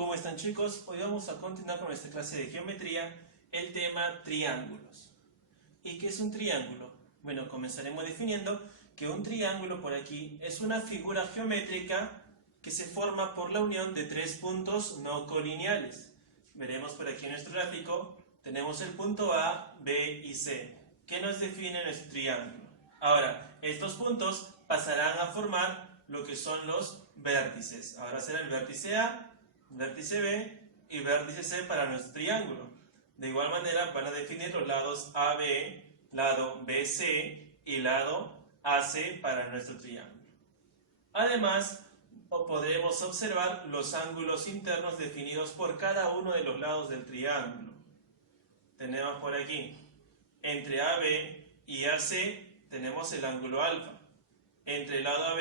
¿Cómo están, chicos? Hoy vamos a continuar con nuestra clase de geometría, el tema triángulos. ¿Y qué es un triángulo? Bueno, comenzaremos definiendo que un triángulo por aquí es una figura geométrica que se forma por la unión de tres puntos no colineales. Veremos por aquí en nuestro gráfico, tenemos el punto A, B y C, que nos define nuestro triángulo. Ahora, estos puntos pasarán a formar lo que son los vértices. Ahora será el vértice A, vértice B y vértice C para nuestro triángulo. De igual manera van a definir los lados AB, lado BC y lado AC para nuestro triángulo. Además, podremos observar los ángulos internos definidos por cada uno de los lados del triángulo. Tenemos por aquí, entre AB y AC tenemos el ángulo alfa. Entre el lado AB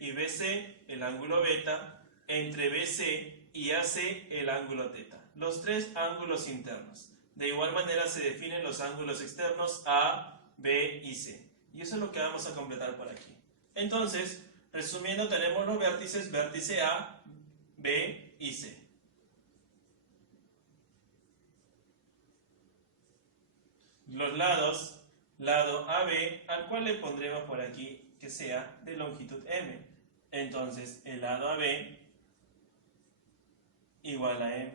y BC el ángulo beta. Entre BC y AC el ángulo teta. Los tres ángulos internos. De igual manera se definen los ángulos externos A, B y C. Y eso es lo que vamos a completar por aquí. Entonces, resumiendo, tenemos los vértices, vértice A, B y C. Los lados, lado AB, al cual le pondremos por aquí que sea de longitud M. Entonces, el lado AB igual a M.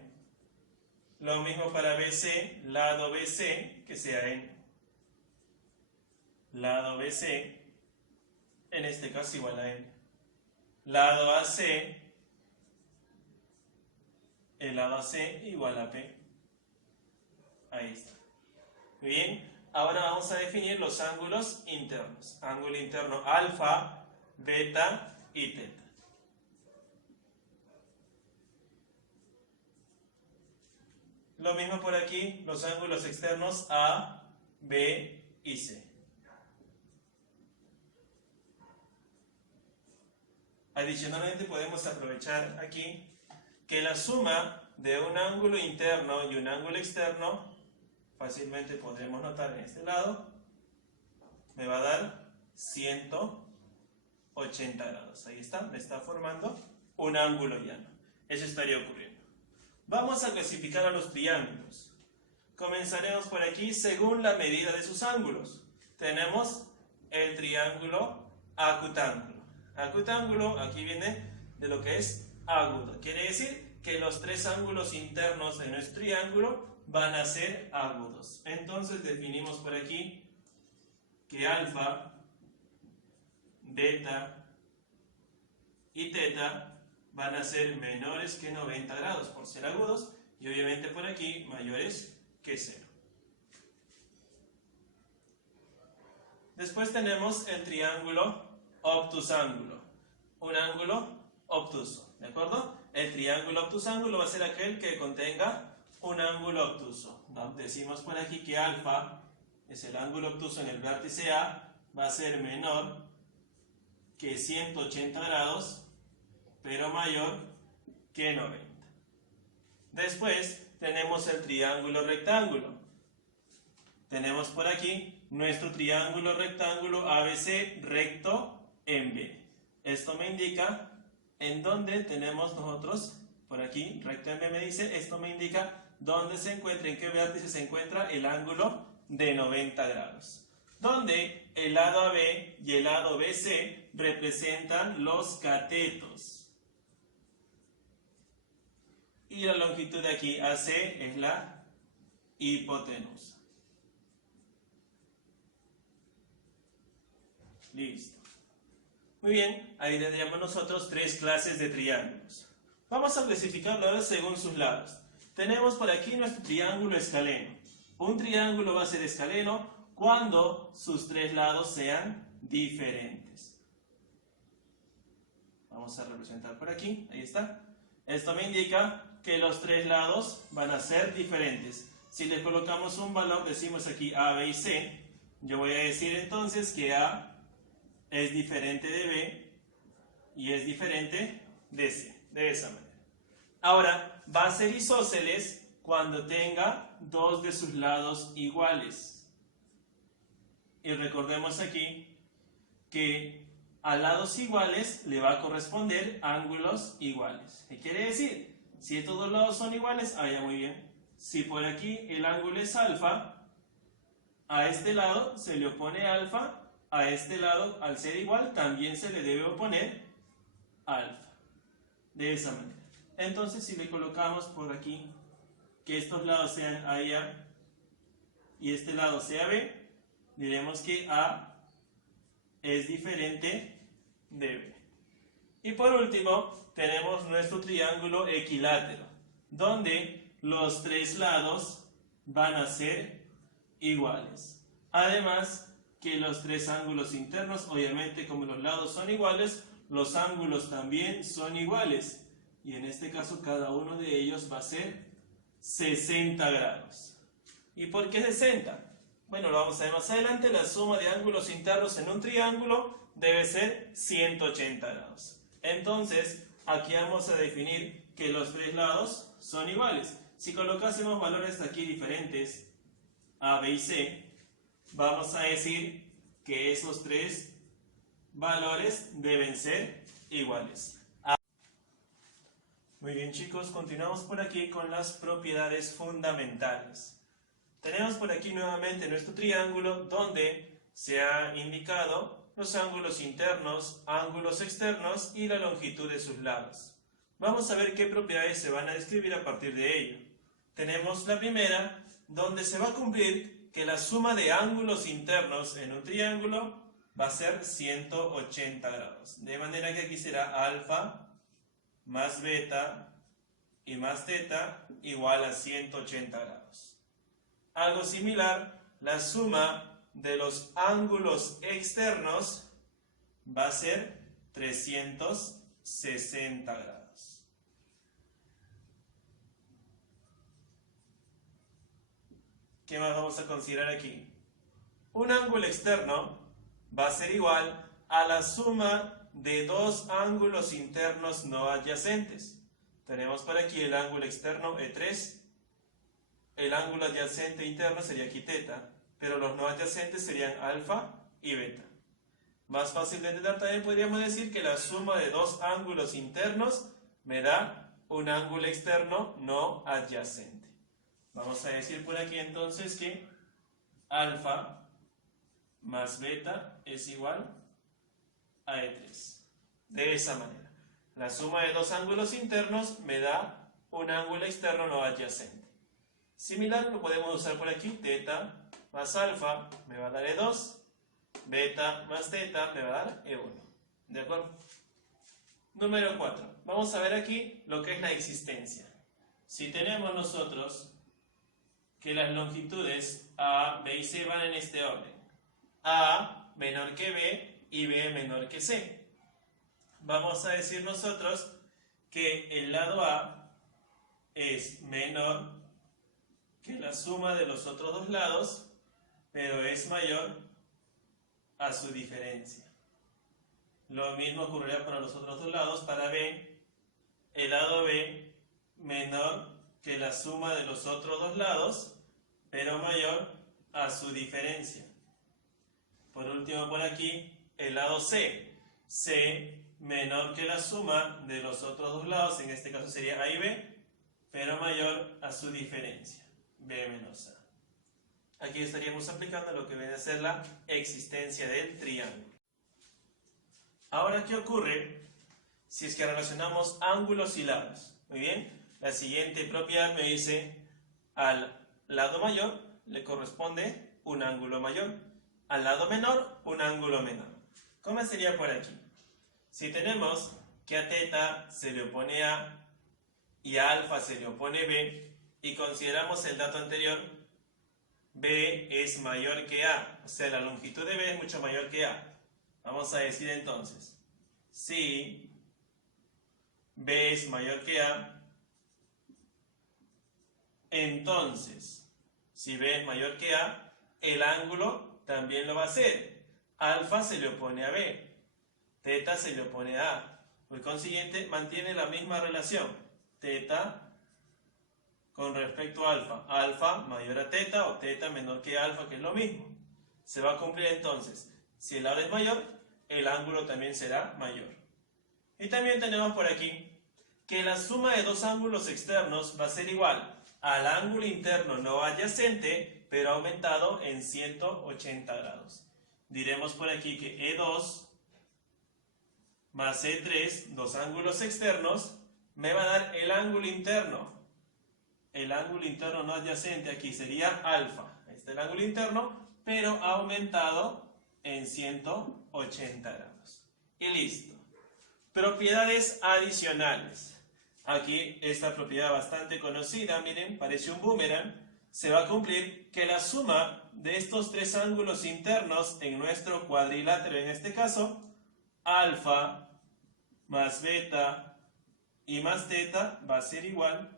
Lo mismo para BC, lado BC, que sea N. Lado BC, en este caso igual a N. Lado AC, el lado AC igual a P. Ahí está. Muy bien, ahora vamos a definir los ángulos internos. Ángulo interno alfa, beta y teta. Lo mismo por aquí, los ángulos externos A, B y C. Adicionalmente podemos aprovechar aquí que la suma de un ángulo interno y un ángulo externo, fácilmente podremos notar en este lado, me va a dar 180 grados. Ahí está, me está formando un ángulo llano. Eso estaría ocurriendo. Vamos a clasificar a los triángulos. Comenzaremos por aquí según la medida de sus ángulos. Tenemos el triángulo acutángulo. Acutángulo, aquí viene de lo que es agudo. Quiere decir que los tres ángulos internos de nuestro triángulo van a ser agudos. Entonces definimos por aquí que alfa, beta y teta van a ser menores que 90 grados por ser agudos y obviamente por aquí mayores que 0. Después tenemos el triángulo obtusángulo, un ángulo obtuso, ¿de acuerdo? El triángulo obtusángulo va a ser aquel que contenga un ángulo obtuso. Decimos por aquí que alfa es el ángulo obtuso en el vértice A, va a ser menor que 180 grados pero mayor que 90. Después tenemos el triángulo rectángulo. Tenemos por aquí nuestro triángulo rectángulo ABC recto en B. Esto me indica en dónde tenemos nosotros, por aquí, recto en B me dice, esto me indica dónde se encuentra, en qué vértice se encuentra el ángulo de 90 grados. Donde el lado AB y el lado BC representan los catetos. Y la longitud de aquí AC es la hipotenusa. Listo. Muy bien, ahí tendríamos nosotros tres clases de triángulos. Vamos a clasificarlo ahora según sus lados. Tenemos por aquí nuestro triángulo escaleno. Un triángulo va a ser escaleno cuando sus tres lados sean diferentes. Vamos a representar por aquí, ahí está. Esto me indica que los tres lados van a ser diferentes. Si le colocamos un valor, decimos aquí A, B y C, yo voy a decir entonces que A es diferente de B y es diferente de C, de esa manera. Ahora, va a ser isósceles cuando tenga dos de sus lados iguales. Y recordemos aquí que a lados iguales le va a corresponder ángulos iguales. ¿Qué quiere decir? Si estos dos lados son iguales, ya muy bien. Si por aquí el ángulo es alfa, a este lado se le opone alfa, a este lado, al ser igual, también se le debe oponer alfa. De esa manera. Entonces, si le colocamos por aquí que estos lados sean A y A y este lado sea B, diremos que A es diferente de B. Y por último, tenemos nuestro triángulo equilátero, donde los tres lados van a ser iguales. Además, que los tres ángulos internos, obviamente como los lados son iguales, los ángulos también son iguales. Y en este caso, cada uno de ellos va a ser 60 grados. ¿Y por qué 60? Bueno, lo vamos a ver más adelante. La suma de ángulos internos en un triángulo debe ser 180 grados. Entonces, aquí vamos a definir que los tres lados son iguales. Si colocásemos valores aquí diferentes, A, B y C, vamos a decir que esos tres valores deben ser iguales. Muy bien, chicos, continuamos por aquí con las propiedades fundamentales. Tenemos por aquí nuevamente nuestro triángulo donde se ha indicado los ángulos internos, ángulos externos y la longitud de sus lados. Vamos a ver qué propiedades se van a describir a partir de ello. Tenemos la primera, donde se va a cumplir que la suma de ángulos internos en un triángulo va a ser 180 grados. De manera que aquí será alfa más beta y más teta igual a 180 grados. Algo similar, la suma de los ángulos externos va a ser 360 grados. ¿Qué más vamos a considerar aquí? Un ángulo externo va a ser igual a la suma de dos ángulos internos no adyacentes. Tenemos por aquí el ángulo externo E3, el ángulo adyacente interno sería aquí teta, pero los no adyacentes serían alfa y beta. Más fácil de entender también podríamos decir que la suma de dos ángulos internos me da un ángulo externo no adyacente. Vamos a decir por aquí entonces que alfa más beta es igual a E3. De esa manera, la suma de dos ángulos internos me da un ángulo externo no adyacente. Similar lo podemos usar por aquí, teta más alfa me va a dar E2, beta más teta me va a dar E1. ¿De acuerdo? Número 4. Vamos a ver aquí lo que es la existencia. Si tenemos nosotros que las longitudes A, B y C van en este orden, A menor que B y B menor que C, vamos a decir nosotros que el lado A es menor que la suma de los otros dos lados, pero es mayor a su diferencia. Lo mismo ocurrirá para los otros dos lados. Para B, el lado B menor que la suma de los otros dos lados, pero mayor a su diferencia. Por último, por aquí, el lado C. C menor que la suma de los otros dos lados, en este caso sería A y B, pero mayor a su diferencia, B menos A. Aquí estaríamos aplicando lo que viene a ser la existencia del triángulo. Ahora, ¿qué ocurre si es que relacionamos ángulos y lados? Muy bien, la siguiente propiedad me dice al lado mayor le corresponde un ángulo mayor, al lado menor un ángulo menor. ¿Cómo sería por aquí? Si tenemos que a teta se le opone A y a alfa se le opone B, y consideramos el dato anterior, B es mayor que A, o sea, la longitud de B es mucho mayor que A. Vamos a decir entonces, si B es mayor que A, entonces, si B es mayor que A, el ángulo también lo va a hacer. Alfa se le opone a B, teta se le opone a A. Por consiguiente, mantiene la misma relación, teta con respecto a alfa. Alfa mayor a teta o teta menor que alfa, que es lo mismo. Se va a cumplir entonces, si el lado es mayor, el ángulo también será mayor. Y también tenemos por aquí que la suma de dos ángulos externos va a ser igual al ángulo interno no adyacente, pero aumentado en 180 grados. Diremos por aquí que E2 más E3, dos ángulos externos, me va a dar el ángulo interno. El ángulo interno no adyacente aquí sería alfa. Ahí está el ángulo interno, pero aumentado en 180 grados. Y listo. Propiedades adicionales. Aquí esta propiedad bastante conocida, miren, parece un boomerang. Se va a cumplir que la suma de estos tres ángulos internos en nuestro cuadrilátero, en este caso, alfa más beta y más teta va a ser igual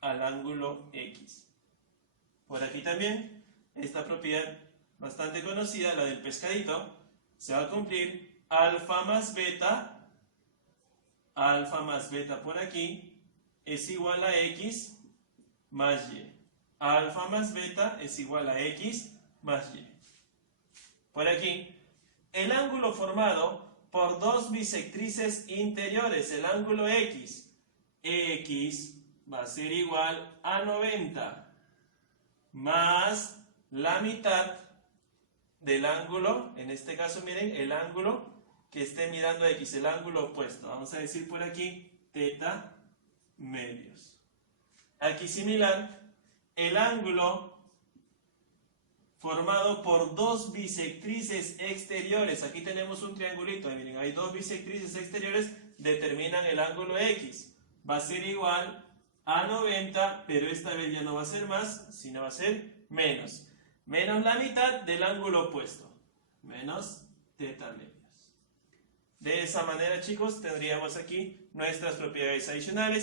al ángulo X. Por aquí también, esta propiedad bastante conocida, la del pescadito, se va a cumplir alfa más beta por aquí es igual a X más Y. Alfa más beta es igual a X más Y. Por aquí, el ángulo formado por dos bisectrices interiores, el ángulo X va a ser igual a 90 más la mitad del ángulo, en este caso miren, el ángulo que esté mirando a X, el ángulo opuesto. Vamos a decir por aquí teta medios. Aquí similar, el ángulo formado por dos bisectrices exteriores. Aquí tenemos un triangulito, miren, hay dos bisectrices exteriores, determinan el ángulo X. Va a ser igual a 90, pero esta vez ya no va a ser más, sino va a ser menos. Menos la mitad del ángulo opuesto. Menos teta medios. De esa manera, chicos, tendríamos aquí nuestras propiedades adicionales.